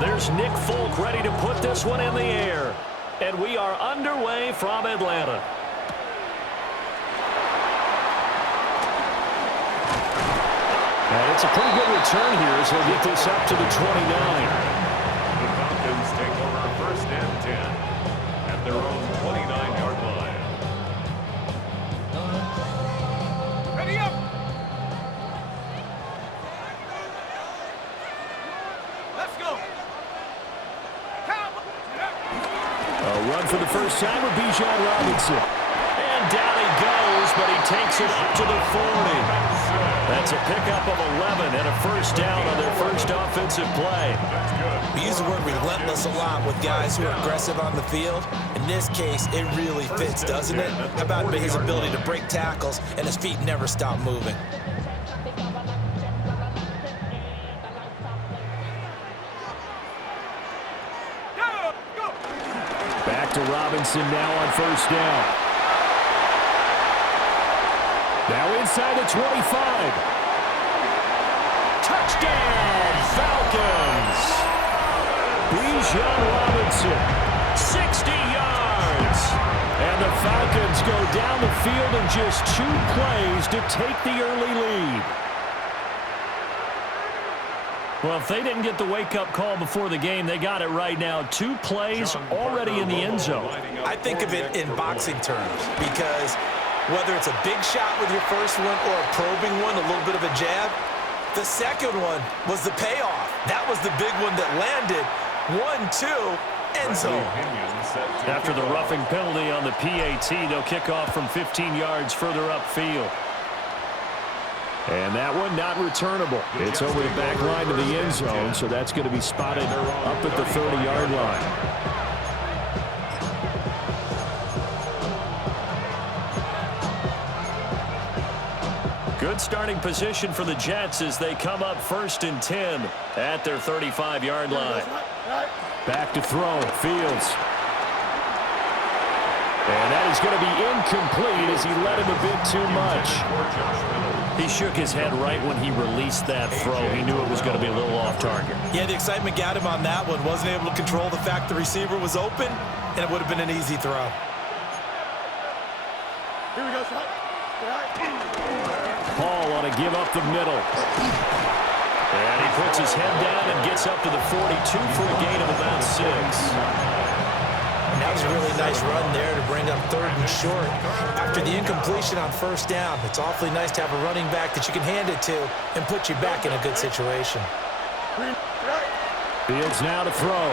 There's Nick Folk ready to put this one in the air. And we are underway from Atlanta. And it's a pretty good return here as he'll get this up to the 29. The Falcons take over first and 10 at their own 29-yard line. Ready up! Let's go! A run for the first time with Bijan Robinson. And down he goes, but he takes it up to the 40. That's a pickup of 11 and a first down on their first offensive play. We use the word relentless a lot with guys who are aggressive on the field. In this case, it really fits, doesn't it? How about his ability to break tackles and his feet never stop moving? Back to Robinson now on first down. Now inside the 25. Touchdown, Falcons! Bijan Robinson, 60 yards. And the Falcons go down the field in just 2 plays to take the early lead. Well, if they didn't get the wake-up call before the game, they got it right now. 2 plays already in the end zone. I think of it in boxing terms because whether it's a big shot with your first one or a probing one, a little bit of a jab, the second one was the payoff. That was the big one that landed. 1-2, end zone. After the roughing penalty on the PAT, they'll kick off from 15 yards further upfield. And that one not returnable. It's over the back line of the end zone, so that's going to be spotted up at the 30-yard line. Good starting position for the Jets as they come up first and 10 at their 35-yard line. Back to throw, Fields. And that is going to be incomplete as he led him a bit too much. He shook his head right when he released that throw. He knew it was going to be a little off target. Yeah, the excitement got him on that one. Wasn't able to control the fact the receiver was open, and it would have been an easy throw. Here we go, son. Paul on a give up the middle. And he puts his head down and gets up to the 42 for a gain of about 6. And that was a really nice run there to bring up 3rd and short. After the incompletion on first down, it's awfully nice to have a running back that you can hand it to and put you back in a good situation. Fields now to throw.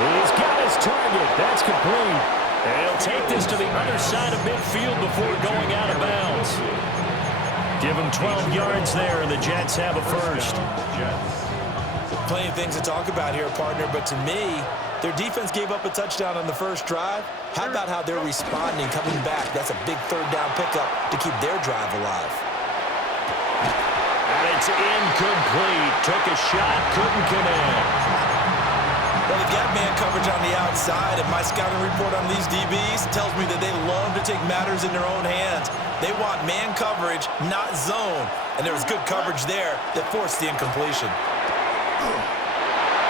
He's got his target. That's complete. And he'll take this to the other side of midfield before going out of bounds. Give him 12 yards there, and the Jets have a first. Plenty of things to talk about here, partner, but to me, their defense gave up a touchdown on the first drive. How about how they're responding, coming back? That's a big 3rd down pickup to keep their drive alive. And it's incomplete. Took a shot, couldn't connect. Well, they've got man coverage on the outside, and my scouting report on these DBs tells me that they love to take matters in their own hands. They want man coverage, not zone. And there was good coverage there that forced the incompletion.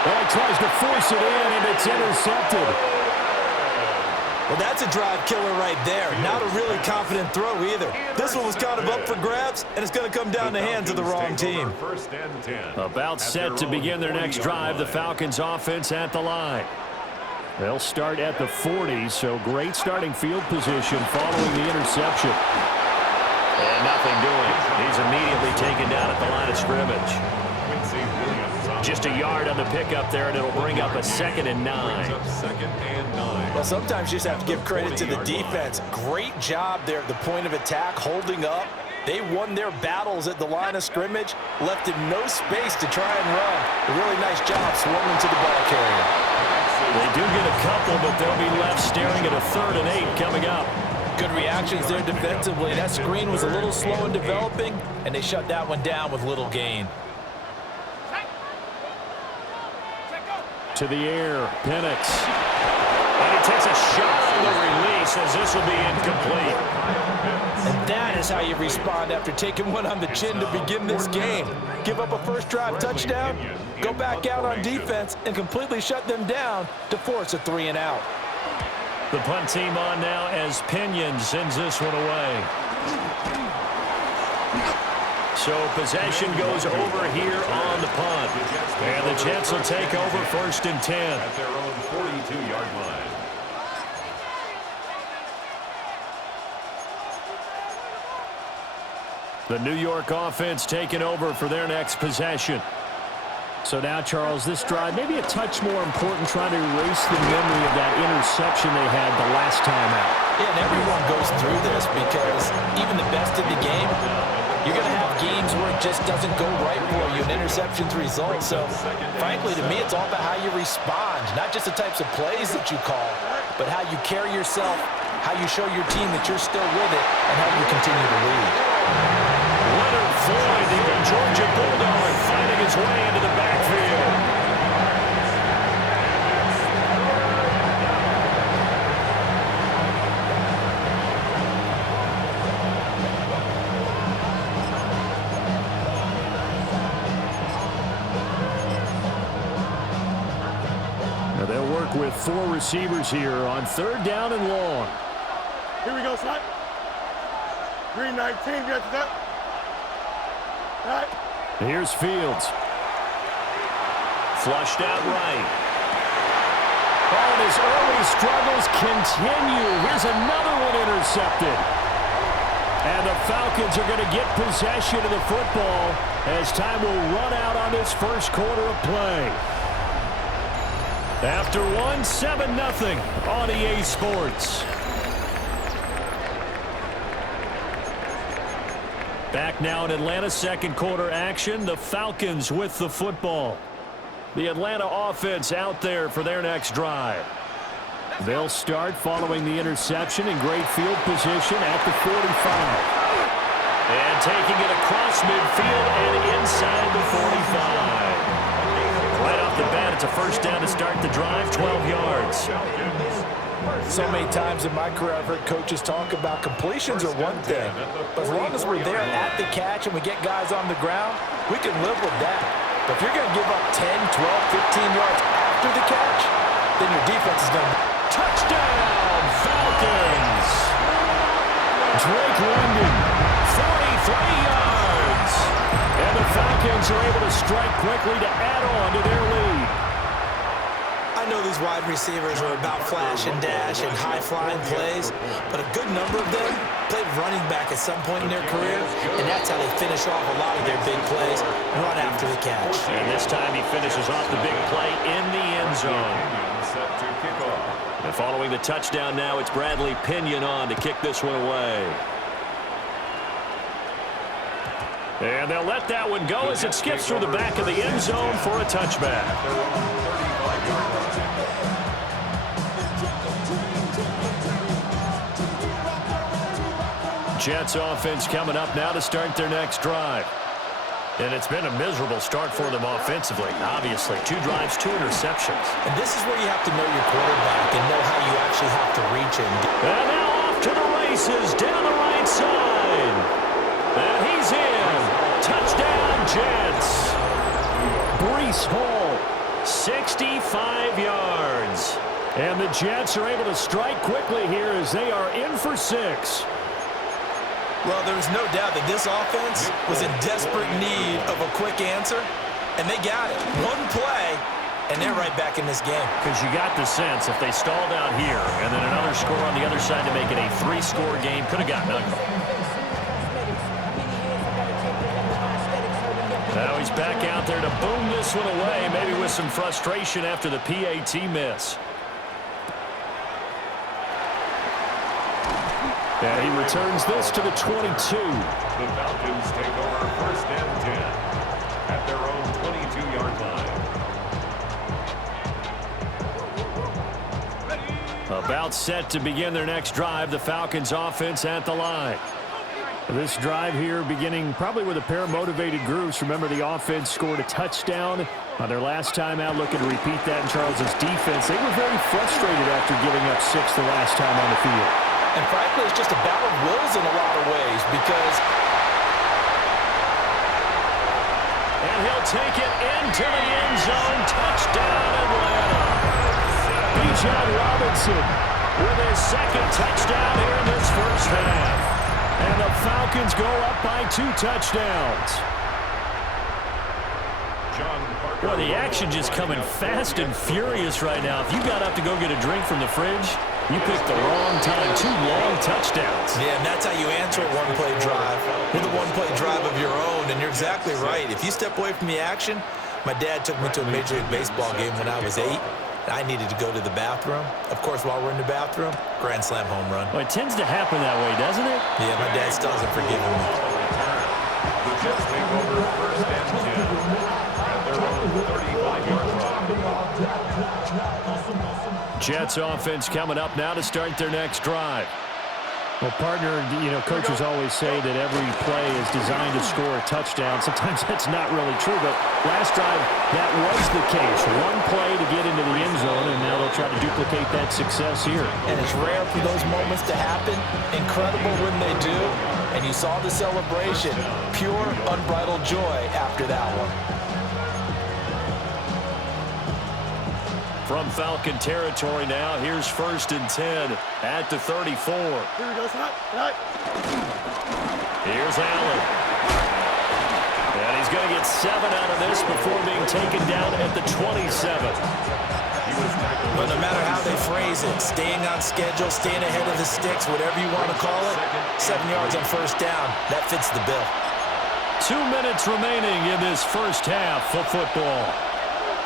Well, he tries to force it in, and it's intercepted. Well, that's a drive killer right there. Not a really confident throw either. This one was kind of up for grabs, and it's going to come down the hands of the wrong team. About set to begin their next drive, the Falcons offense at the line. They'll start at the 40, so great starting field position following the interception. And nothing doing. He's immediately taken down at the line of scrimmage. Just a yard on the pickup there, and it'll bring up a 2nd and 9. Well, sometimes you just have to give credit to the defense. Great job there at the point of attack, holding up. They won their battles at the line of scrimmage, left him no space to try and run. A really nice job swarming to the ball carrier. They do get a couple, but they'll be left staring at a 3rd and 8 coming up. Good reactions there defensively. That screen was a little slow in developing, and they shut that one down with little gain. To the air, Penix. And he takes a shot on the release as this will be incomplete. And that is how you respond after taking one on the chin to begin this game. Give up a first drive touchdown, go back out on defense, and completely shut them down to force a 3-and-out. The punt team on now as Pinion sends this one away. So possession goes over here on the punt. And the Jets will take over 1st and 10. At their own 42-yard line. The New York offense taking over for their next possession. So now, Charles, this drive maybe a touch more important, trying to erase the memory of that interception they had the last time out. Yeah, and everyone goes through this because even the best in the game, you're going to have games where it just doesn't go right for you, and interceptions result. So, frankly, to me, it's all about how you respond, not just the types of plays that you call, but how you carry yourself, how you show your team that you're still with it, and how you continue to lead. Leonard Floyd, the Georgia Bulldog, finding his way into the backfield. Now they'll work with 4 receivers here on 3rd down and long. Here we go, son. Green 19, get to that. Right. Here's Fields. Flushed out right. Oh, and his early struggles continue. Here's another one intercepted. And the Falcons are going to get possession of the football as time will run out on this first quarter of play. After one, 7-0 on EA Sports. Back now in Atlanta, second quarter action. The Falcons with the football. The Atlanta offense out there for their next drive. They'll start following the interception in great field position at the 45. And taking it across midfield and inside the 45. Right off the bat, it's a first down to start the drive, 12 yards. So many times in my career, I've heard coaches talk about completions are one thing, but as long as we're there at the catch and we get guys on the ground, we can live with that. But if you're going to give up 10, 12, 15 yards after the catch, then your defense is going to... Touchdown, Falcons! Drake London, 43 yards. And the Falcons are able to strike quickly to add on to their lead. I know these wide receivers are about flash and dash and high-flying plays, but a good number of them played running back at some point in their career, and that's how they finish off a lot of their big plays, run after the catch. And this time he finishes off the big play in the end zone. Set to kick off. And following the touchdown now, it's Bradley Pinion on to kick this one away. And they'll let that one go as it skips through the back of the end zone for a touchback. Jets offense coming up now to start their next drive. And it's been a miserable start for them offensively. Obviously, 2 drives, 2 interceptions. And this is where you have to know your quarterback and know how you actually have to reach him. And now off to the races down the right side. And he's in. Touchdown, Jets. Breece Hall, 65 yards. And the Jets are able to strike quickly here as they are in for 6. Well, there was no doubt that this offense was in desperate need of a quick answer, and they got it. One play, and they're right back in this game. Because you got the sense if they stalled out here and then another score on the other side to make it a 3-score game, could have gotten ugly. Now he's back out there to boom this one away, maybe with some frustration after the PAT miss. And he returns this to the 22. The Falcons take over 1st and 10 at their own 22-yard line. About set to begin their next drive, the Falcons offense at the line. This drive here beginning probably with a pair of motivated groups. Remember, the offense scored a touchdown On their last time out, looking to repeat that in Charles's defense. They were very frustrated after giving up 6 the last time on the field. And frankly, it's just a battle of wills in a lot of ways because... And he'll take it into the end zone. Touchdown, Atlanta. Bijan Robinson with his second touchdown here in this first half. And the Falcons go up by 2 touchdowns. Boy, the action just coming fast and furious right now. If you got up to go get a drink from the fridge, you picked the wrong time. 2 long touchdowns. Yeah, and that's how you answer a one-play drive with a one-play drive of your own. And you're exactly right. If you step away from the action, my dad took me to a Major League Baseball game when I was 8. I needed to go to the bathroom. Of course, while we're in the bathroom, grand slam home run. Well, it tends to happen that way, doesn't it? Yeah, my dad still hasn't forgiven me. The Jets take over first and 10 at their own 35-yard line. Jets offense coming up now to start their next drive. Well, partner, you know, coaches always say that every play is designed to score a touchdown. Sometimes that's not really true, but last drive, that was the case. One play to get into the end zone, and now they'll try to duplicate that success here. And it's rare for those moments to happen. Incredible when they do. And you saw the celebration. Pure, unbridled joy after that one. From Falcon territory now, here's first and 10 at the 34. Here we go, Snap. Right. Here's Allen. And he's going to get 7 out of this before being taken down at the 27. But no matter how they phrase it, staying on schedule, staying ahead of the sticks, whatever you want to call it, 7 yards on first down, that fits the bill. 2 minutes remaining in this first half of football.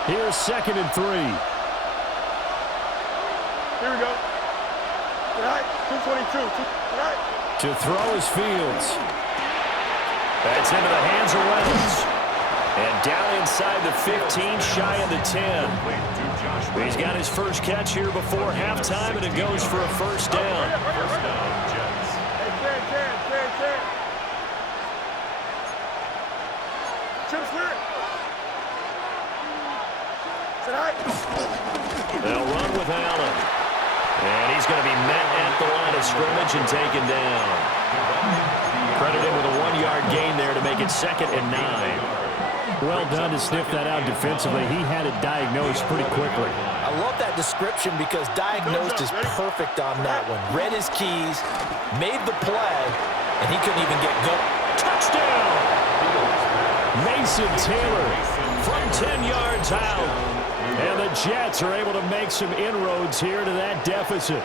Here's second and 3. Here we go. Right. 222. Right. To throw is Fields. That's into the hands of Reynolds. And down inside the 15, shy of the 10. He's got his first catch here before halftime, and it goes for a first down. First down, Jets. Hey, 10. Chip's clear. Sit high. They'll run with Allen. And he's going to be met at the line of scrimmage and taken down. Credited with a 1-yard gain there to make it second and 9. Well done to sniff that out defensively. He had it diagnosed pretty quickly. I love that description because diagnosed is perfect on that one. Read his keys, made the play, and he couldn't even get going. Touchdown! Mason Taylor from 10 yards out. And the Jets are able to make some inroads here to that deficit.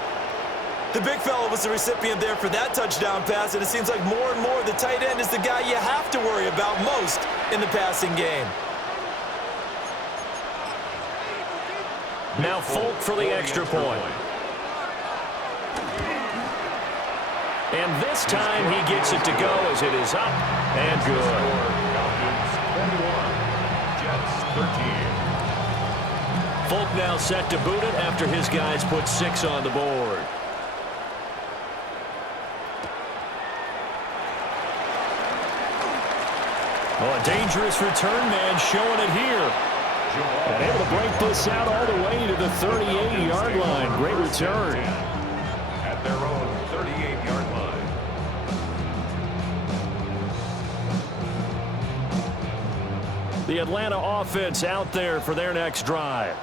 The big fella was the recipient there for that touchdown pass, and it seems like more and more the tight end is the guy you have to worry about most in the passing game. Now Folk for the extra point. And this time he gets it to go as it is up and good. Falcons 21, Jets 13. Folk now set to boot it after his guys put 6 on the board. Oh, a dangerous return man showing it here. And able to break this out all the way to the 38-yard line. Great return. At their own 38-yard line. The Atlanta offense out there for their next drive.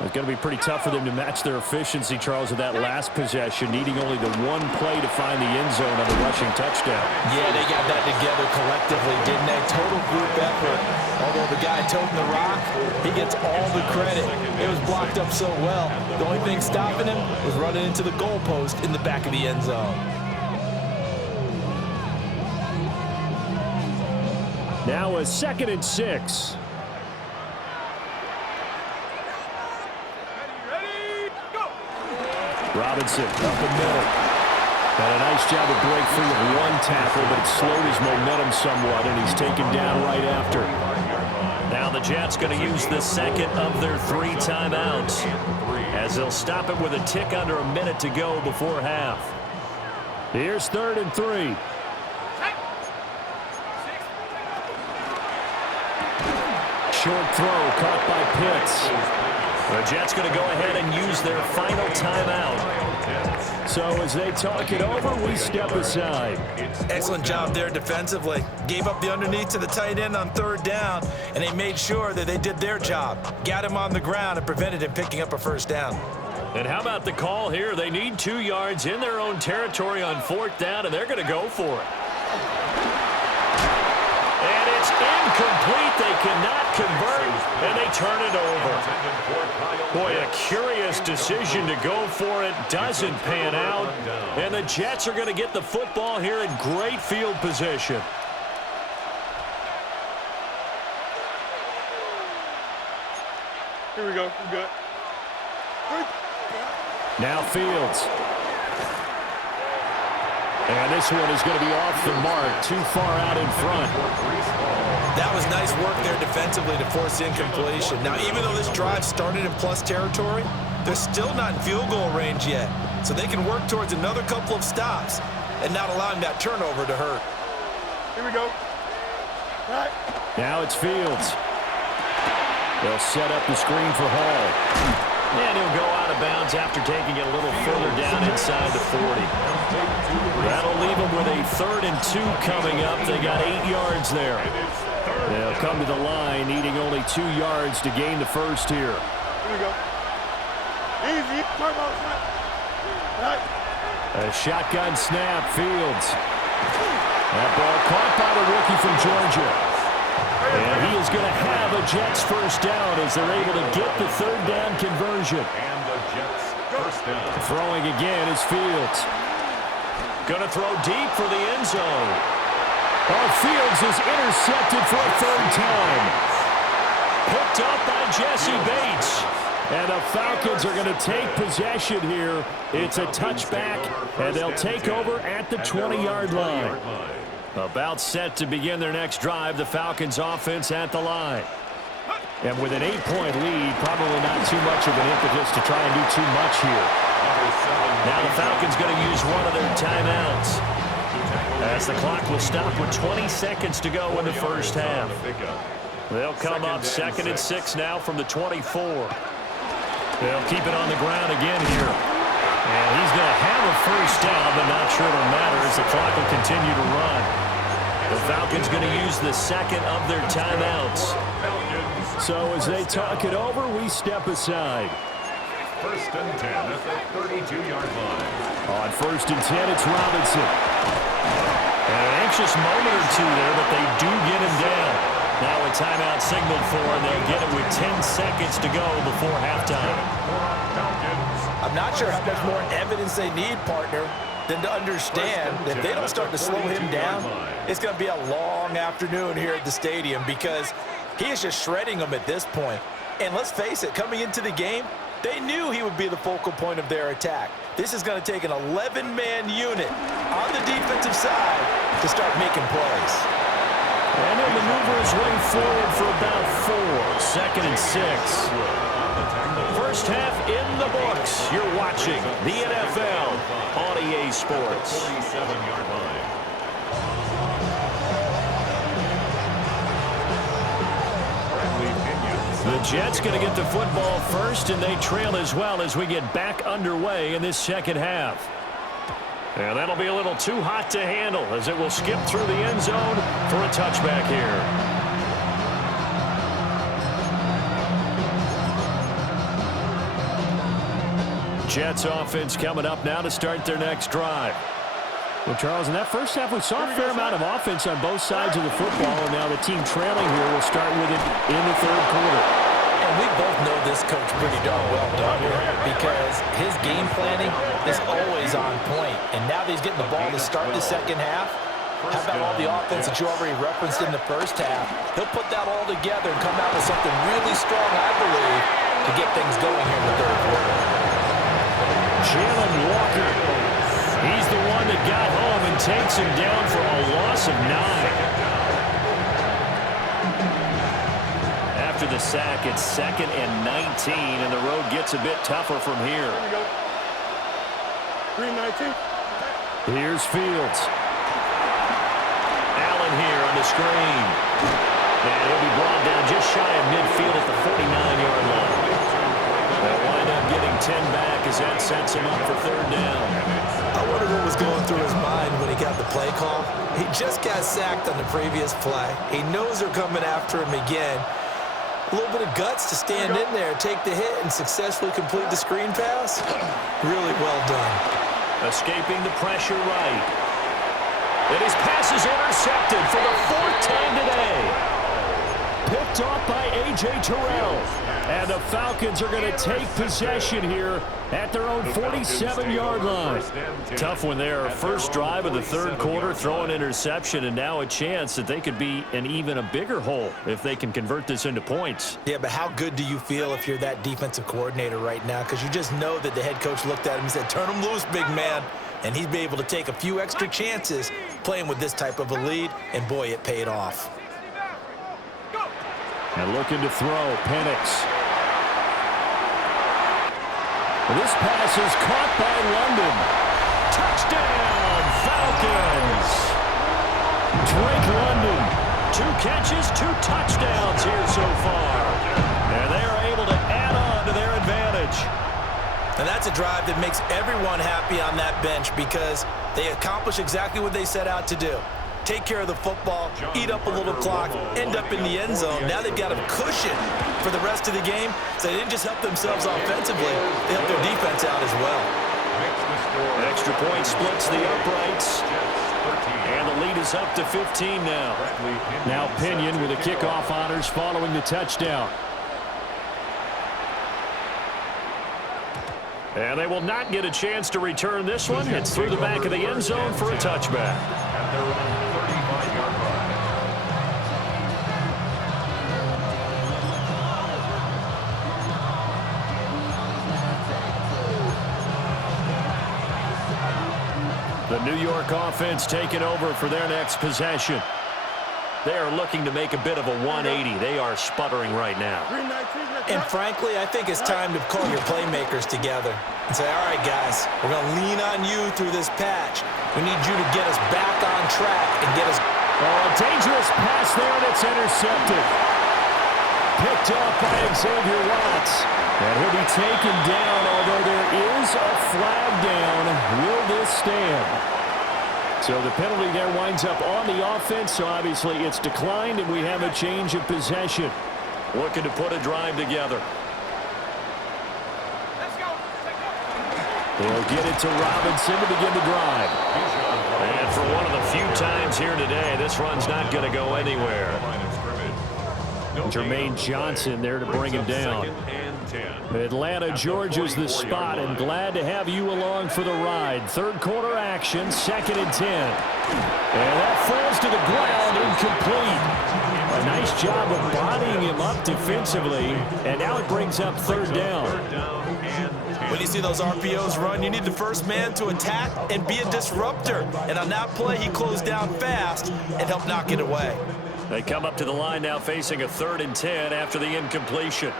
It's going to be pretty tough for them to match their efficiency, Charles, of that last possession, needing only the one play to find the end zone on the rushing touchdown. Yeah, they got that together collectively, didn't they? Total group effort. Although the guy toting the rock, he gets all the credit. It was blocked up so well. The only thing stopping him was running into the goalpost in the back of the end zone. Now a second and 6. Robinson up the middle. Got a nice job of break free with one tackle, but it slowed his momentum somewhat, and he's taken down right after. Now the Jets going to use the second of their 3 timeouts, as they'll stop it with a tick under a minute to go before half. Here's 3rd and 3. short throw caught by Pitts. The Jets going to go ahead and use their final timeout. So as they talk it over, we step aside. Excellent job there defensively. Gave up the underneath to the tight end on third down, and they made sure that they did their job. Got him on the ground and prevented him picking up a first down. And how about the call here? They need 2 yards in their own territory on fourth down, and they're going to go for it. And it's incomplete. They cannot convert, and they turn it over. Boy, a curious decision to go for it. Doesn't pan out. And the Jets are going to get the football here in great field position. Here we go. We're good. Now Fields. And this one is going to be off the mark, too far out in front. That was nice work there defensively to force the incompletion. Now, even though this drive started in plus territory, they're still not in field goal range yet. So they can work towards another couple of stops and not allowing that turnover to hurt. Here we go. Right. Now it's Fields. They'll set up the screen for Hall. And he'll go out of bounds after taking it a little further down inside the 40. That'll leave them with a 3rd and 2 coming up. They got 8 yards there. They'll come to the line, needing only 2 yards to gain the first here. Here we go. Easy. Right. A shotgun snap, Fields. That ball caught by the rookie from Georgia. And he is going to have a Jets first down as they're able to get the 3rd down conversion. And the Jets first down. Throwing again is Fields. Going to throw deep for the end zone. Oh, Fields is intercepted for a 3rd time. Picked up by Jesse Bates. And the Falcons are going to take possession here. It's a touchback, and they'll take over at the 20-yard line. About set to begin their next drive, the Falcons offense at the line. And with an 8-point lead, probably not too much of an impetus to try and do too much here. Now the Falcons going to use one of their timeouts, as the clock will stop with 20 seconds to go in the first half. They'll come up 2nd and 6 now from the 24. They'll keep it on the ground again here. And he's going to have a first down, but not sure it'll matter as the clock will continue to run. The Falcons going to use the 2nd of their timeouts. So as they talk it over, we step aside. 1st and 10 at the 32-yard line. On 1st and 10, it's Robinson. And an anxious moment or two there, but they do get him down. Now a timeout signaled for, and they'll get it with 10 seconds to go before halftime. I'm not sure how much more evidence they need, partner, than to understand that if they don't start to slow him down, it's going to be a long afternoon here at the stadium because he is just shredding them at this point. And let's face it, coming into the game, they knew he would be the focal point of their attack. This is going to take an 11-man unit on the defensive side to start making plays. And he'll maneuver his way forward for about 4. 2nd and 6. First half in the books. You're watching the NFL on EA Sports. 47-yard line. The Jets going to get the football first, and they trail as well as we get back underway in this second half. And that'll be a little too hot to handle as it will skip through the end zone for a touchback here. Jets offense coming up now to start their next drive. Well, Charles, in that first half, we saw a fair amount of offense on both sides of the football, and now the team trailing here will start with it in the 3rd quarter. And we both know this coach pretty darn well, don't we? Because his game planning is always on point. And now that he's getting the ball to start the second half, how about all the offense that you already referenced in the first half? He'll put that all together and come out with something really strong, I believe, to get things going here in the 3rd quarter. Jalen Walker. He's the one that got home and takes him down for a loss of 9. After the sack, it's 2nd and 19, and the road gets a bit tougher from here. Here we go. 3-19. Here's Fields. Allen here on the screen. And he'll be brought down just shy of midfield at the 49-yard line. They'll wind up getting 10 back as that sets him up for third down. I wonder what was going through his mind when he got the play call. He just got sacked on the previous play. He knows they're coming after him again. A little bit of guts to stand in there, take the hit, and successfully complete the screen pass. Really well done. Escaping the pressure right. And his pass is intercepted for the fourth time today. Picked off by A.J. Terrell. And the Falcons are going to take possession here at their own 47-yard line. Tough one there. First drive of the third quarter, throw an interception, and now a chance that they could be in even a bigger hole if they can convert this into points. Yeah, but how good do you feel if you're that defensive coordinator right now? Because you just know that the head coach looked at him and said, turn him loose, big man. And he'd be able to take a few extra chances playing with this type of a lead, and boy, it paid off. And looking to throw, Penix. This pass is caught by London. Touchdown, Falcons! Drake London, 2 catches, 2 touchdowns here so far. And they are able to add on to their advantage. And that's a drive that makes everyone happy on that bench because they accomplish exactly what they set out to do. Take care of the football, eat up a little clock, end up in the end zone. Now they've got a cushion for the rest of the game. So they didn't just help themselves offensively, they helped their defense out as well. Extra point splits the uprights. And the lead is up to 15 now. Now Pinion with the kickoff honors following the touchdown. And they will not get a chance to return this one. It's through the back of the end zone for a touchback. At their own 35-yard line. The New York offense taking over for their next possession. They are looking to make a bit of a 180. They are sputtering right now. And frankly, I think it's time to call your playmakers together and say, all right, guys, we're going to lean on you through this patch. We need you to get us back on track and get us. Oh, a dangerous pass there, and it's intercepted. Picked off by Xavier Watts. And he'll be taken down, although there is a flag down. Will this stand? So the penalty there winds up on the offense, so obviously it's declined, and we have a change of possession. Looking to put a drive together. They'll get it to Robinson to begin the drive. And for one of the few times here today, this run's not going to go anywhere. Jermaine Johnson there to bring him down. Atlanta, Georgia's the spot, and glad to have you along for the ride. Third quarter action, 2nd and 10. And that falls to the ground, incomplete. A nice job of bodying him up defensively, and now it brings up third down. When you see those RPOs run, you need the first man to attack and be a disruptor. And on that play, he closed down fast and helped knock it away. They come up to the line now facing a 3rd and 10 after the incompletion.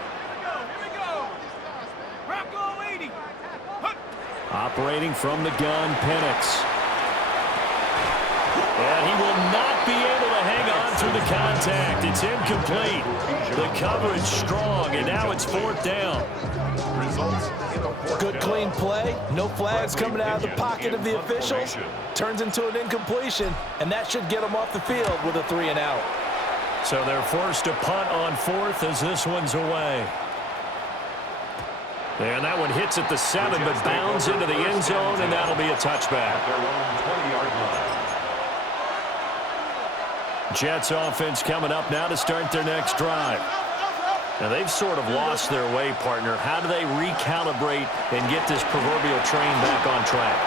Operating from the gun, Penix. And he will not be able to hang on through the contact. It's incomplete. The coverage strong, and now it's 4th down. Good clean play. No flags coming out of the pocket of the officials. Turns into an incompletion, and that should get them off the field with a 3 and out. So they're forced to punt on 4th as this one's away. And that one hits at the 7, but bounds into the end zone, and that'll be a touchback. Jets offense coming up now to start their next drive. Now they've sort of lost their way, partner. How do they recalibrate and get this proverbial train back on track?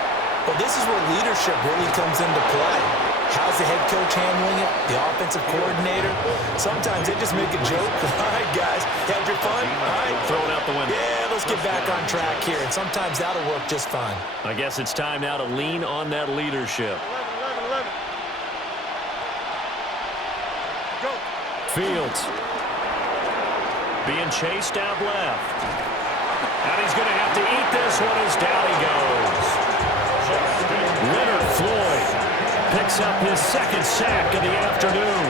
Well, this is where leadership really comes into play. How's the head coach handling it? The offensive coordinator? Sometimes they just make a joke. All right, guys, had your fun? All right. Throw it out the window. Yeah, let's get back on track here. And sometimes that'll work just fine. I guess it's time now to lean on that leadership. 11. Go. Fields. Being chased out left. And he's going to have to eat this one as down he goes. Leonard Floyd picks up his 2nd sack of the afternoon.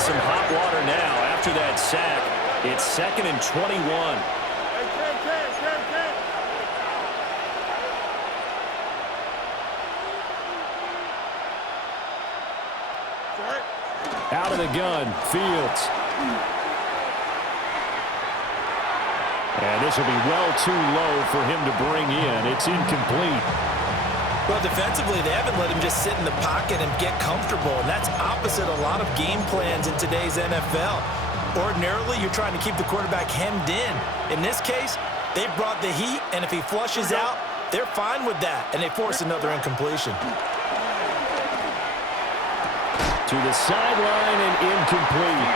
in some hot water now after that sack. It's 2nd and 21. Hey, Ken. Sorry. Out of the gun, Fields. And this will be well too low for him to bring in. It's incomplete. Well, defensively, they haven't let him just sit in the pocket and get comfortable, and that's opposite a lot of game plans in today's NFL. Ordinarily, you're trying to keep the quarterback hemmed in. In this case, they brought the heat, and if he flushes out, they're fine with that, and they force another incompletion. To the sideline and incomplete.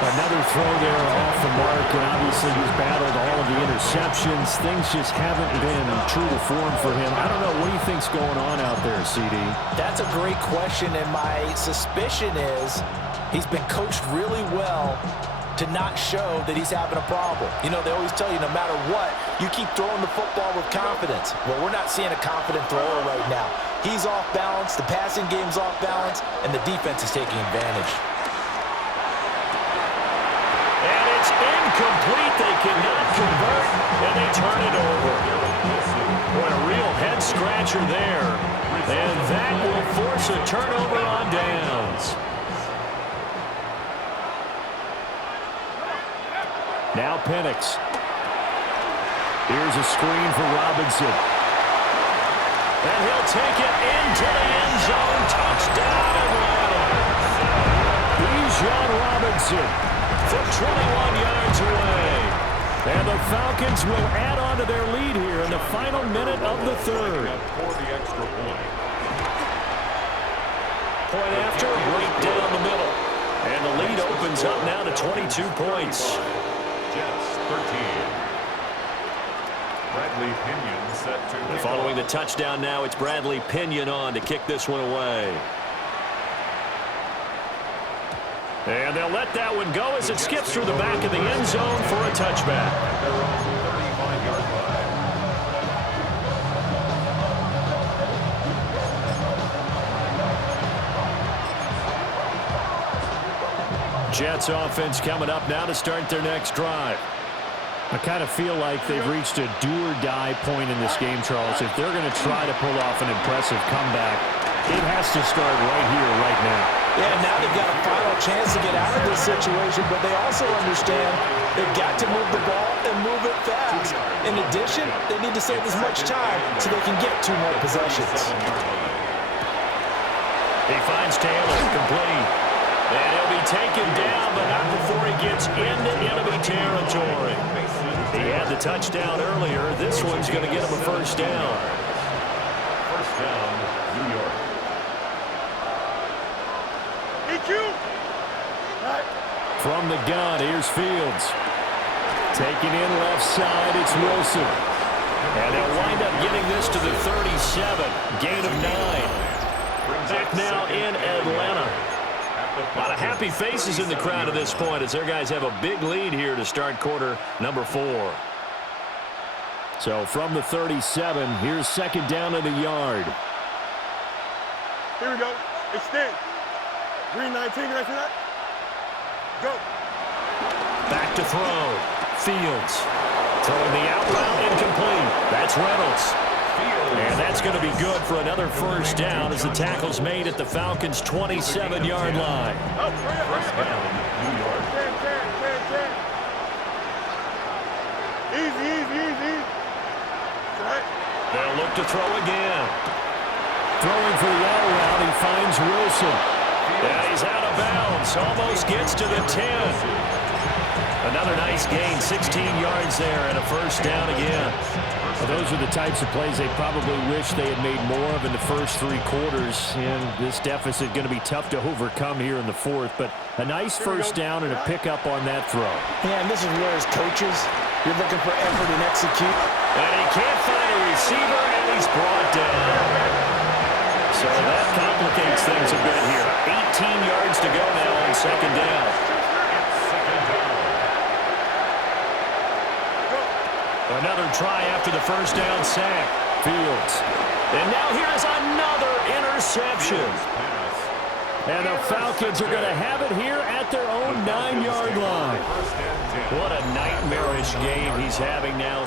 Another throw there off the mark, and obviously he's battled all of the interceptions. Things just haven't been true to form for him. I don't know. What do you think's going on out there, CD? That's a great question, and my suspicion is he's been coached really well to not show that he's having a problem. You know, they always tell you no matter what, you keep throwing the football with confidence. Well, we're not seeing a confident thrower right now. He's off balance, the passing game's off balance, and the defense is taking advantage. And it's incomplete. They cannot convert, and they turn it over. Boy, a real head-scratcher there. And that will force a turnover on downs. Now Penix. Here's a screen for Robinson. And he'll take it into the end zone. Touchdown, Atlanta. Bijan Robinson from 21 yards away. And the Falcons will add on to their lead here in the final minute of the third. For the extra point. Point after, right down the middle. And the lead opens up now to 22 points. Jets 13. Bradley Pinion set to And following the touchdown now, it's Bradley Pinion on to kick this one away. And they'll let that one go as it skips through the back of the end zone for a touchback. at their own 35-yard line. Jets offense coming up now to start their next drive. I kind of feel like they've reached a do-or-die point in this game, Charles. If they're going to try to pull off an impressive comeback, it has to start right here, right now. Yeah, now they've got a final chance to get out of this situation, but they also understand they've got to move the ball and move it fast. In addition, they need to save as much time so they can get 2 more possessions. He finds Taylor, complete. And he'll be taken down, but not before he gets into enemy territory. He had the touchdown earlier. This one's going to get him a first down. First down, New York. EQ. From the gun, here's Fields. Taking in left side, it's Wilson. And they'll wind up getting this to the 37. Gain of 9. Back now in Atlanta. A lot of happy faces in the crowd at this point as their guys have a big lead here to start quarter number 4. So from the 37, here's second down in the yard. Here we go. Extend. Green 19, can I see that? Go. Back to throw. Fields. Throwing the out route incomplete. That's Reynolds. And that's going to be good for another first down as the tackle's made at the Falcons' 27-yard line. First down, New York. Easy. Right. They'll look to throw again. Throwing for the out route, he finds Wilson. Yeah, he's out of bounds. Almost gets to the 10. Another nice gain, 16 yards there, and a first down again. Well, those are the types of plays they probably wish they had made more of in the first 3 quarters. And this deficit going to be tough to overcome here in the 4th. But a nice first down and a pickup on that throw. Yeah, and this is where as coaches, you're looking for effort and execute. And he can't find a receiver, and he's brought down. So that complicates things a bit here. 18 yards to go now on second down. Another try after the first down sack. Fields. And now here's another interception. And the Falcons are going to have it here at their own 9-yard line. What a nightmarish game he's having now.